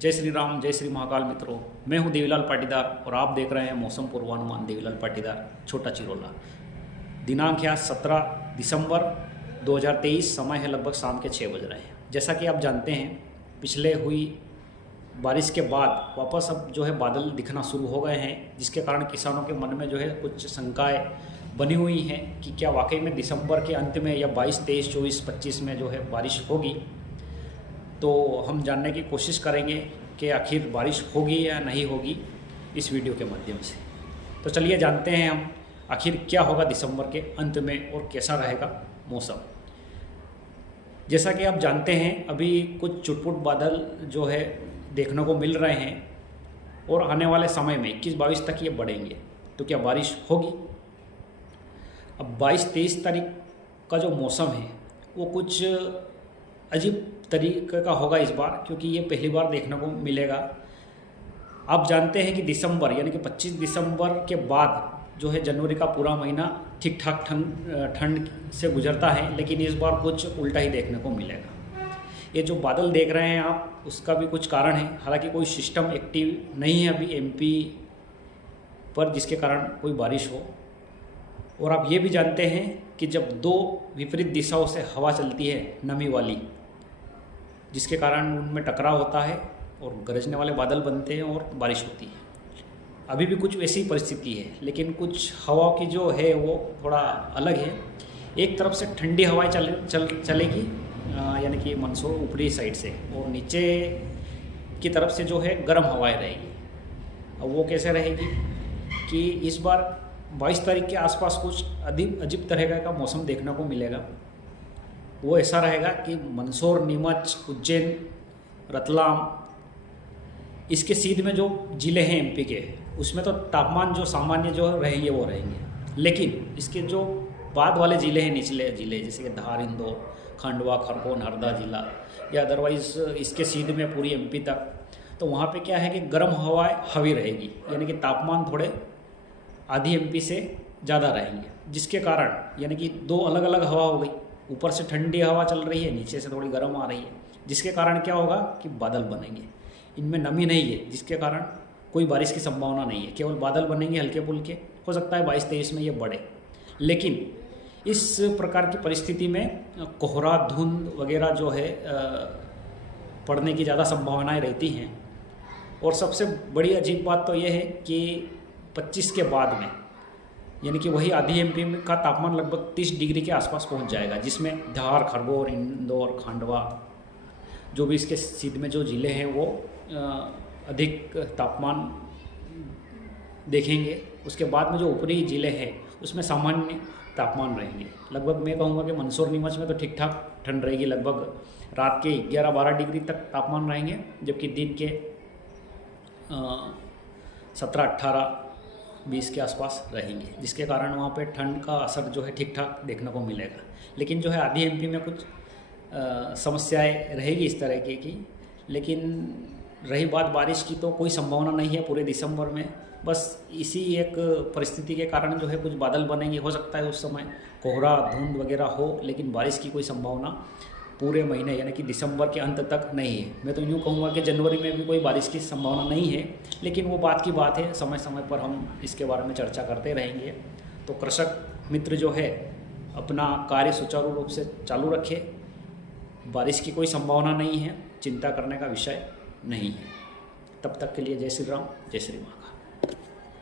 जय श्री राम, जय श्री महाकाल मित्रों। मैं हूं देवीलाल पाटीदार और आप देख रहे हैं मौसम पूर्वानुमान देवीलाल पाटीदार छोटा चिरोला। दिनांक है 17 दिसंबर 2023। समय है लगभग शाम के 6 बज रहे हैं। जैसा कि आप जानते हैं, पिछले हुई बारिश के बाद वापस अब जो है बादल दिखना शुरू हो गए हैं, जिसके कारण किसानों के मन में जो है कुछ शंकाएँ बनी हुई हैं कि क्या वाकई में दिसंबर के अंत में या 22, 23, 24, 25 में जो है बारिश होगी। तो हम जानने की कोशिश करेंगे कि आखिर बारिश होगी या नहीं होगी इस वीडियो के माध्यम से। तो चलिए जानते हैं हम आखिर क्या होगा दिसंबर के अंत में और कैसा रहेगा मौसम। जैसा कि आप जानते हैं, अभी कुछ चुटपुट बादल जो है देखने को मिल रहे हैं और आने वाले समय में 21-22 तक ये बढ़ेंगे। तो क्या बारिश होगी? अब 22-23 तारीख का जो मौसम है वो कुछ अजीब तरीके का होगा इस बार, क्योंकि ये पहली बार देखने को मिलेगा। आप जानते हैं कि दिसंबर यानी कि 25 दिसंबर के बाद जो है जनवरी का पूरा महीना ठीक ठाक ठंड से गुजरता है, लेकिन इस बार कुछ उल्टा ही देखने को मिलेगा। ये जो बादल देख रहे हैं आप, उसका भी कुछ कारण है। हालांकि कोई सिस्टम एक्टिव नहीं है अभी एमपी पर जिसके कारण कोई बारिश हो। और आप ये भी जानते हैं कि जब दो विपरीत दिशाओं से हवा चलती है नमी वाली, जिसके कारण उनमें टकराव होता है और गरजने वाले बादल बनते हैं और बारिश होती है। अभी भी कुछ वैसी परिस्थिति है, लेकिन कुछ हवाओं की जो है वो थोड़ा अलग है। एक तरफ से ठंडी हवाएं चलेगी यानी कि मंसूर ऊपरी साइड से, और नीचे की तरफ से जो है गर्म हवाएं रहेगी। अब वो कैसे रहेगी कि इस बार 22 तारीख के आसपास कुछ अजीब तरह का मौसम देखने को मिलेगा। वो ऐसा रहेगा कि मंदसौर, नीमच, उज्जैन, रतलाम, इसके सीध में जो ज़िले हैं एमपी के, उसमें तो तापमान जो सामान्य जो रहेंगे वो रहेंगे। लेकिन इसके जो बाद वाले ज़िले हैं, निचले ज़िले जैसे कि धार, इंदौर, खंडवा, खरगोन, हरदा जिला या अदरवाइज़ इसके सीध में पूरी एमपी तक, तो वहाँ पे क्या है कि गर्म हवाएं हावी रहेगी, यानी कि तापमान थोड़े आधी एमपी से ज़्यादा रहेंगे। जिसके कारण यानी कि दो अलग अलग हवा हो गई, ऊपर से ठंडी हवा चल रही है, नीचे से थोड़ी गर्म आ रही है, जिसके कारण क्या होगा कि बादल बनेंगे। इनमें नमी नहीं है, जिसके कारण कोई बारिश की संभावना नहीं है, केवल बादल बनेंगे हल्के फुल्के। हो सकता है 22-23 में ये बढ़े, लेकिन इस प्रकार की परिस्थिति में कोहरा, धुंध वगैरह जो है पड़ने की ज़्यादा संभावनाएँ रहती हैं। और सबसे बड़ी अजीब बात तो ये है कि 25 के बाद में यानी कि वही आधी एमपी का तापमान लगभग 30 डिग्री के आसपास पहुंच जाएगा, जिसमें धार, खरगोन, इंदौर, खंडवा, जो भी इसके सीध में जो ज़िले हैं वो अधिक तापमान देखेंगे। उसके बाद में जो ऊपरी ज़िले हैं उसमें सामान्य तापमान रहेंगे। लगभग मैं कहूँगा कि मंदसौर, नीमच में तो ठीक ठाक ठंड रहेगी, लगभग रात के 11-12 डिग्री तक तापमान रहेंगे, जबकि दिन के 17-18-20 के आसपास रहेंगे, जिसके कारण वहाँ पे ठंड का असर जो है ठीक ठाक देखने को मिलेगा। लेकिन जो है आधी एमपी में कुछ समस्याएं रहेगी इस तरह की। लेकिन रही बात बारिश की, तो कोई संभावना नहीं है पूरे दिसंबर में। बस इसी एक परिस्थिति के कारण जो है कुछ बादल बनेंगे। हो सकता है उस समय कोहरा, धुंध वगैरह हो, लेकिन बारिश की कोई संभावना पूरे महीने यानी कि दिसंबर के अंत तक नहीं है। मैं तो यूँ कहूँगा कि जनवरी में भी कोई बारिश की संभावना नहीं है, लेकिन वो बात की बात है, समय समय पर हम इसके बारे में चर्चा करते रहेंगे। तो कृषक मित्र जो है अपना कार्य सुचारू रूप से चालू रखे। बारिश की कोई संभावना नहीं है, चिंता करने का विषय नहीं है। तब तक के लिए जय श्री राम, जय श्री महाकाल।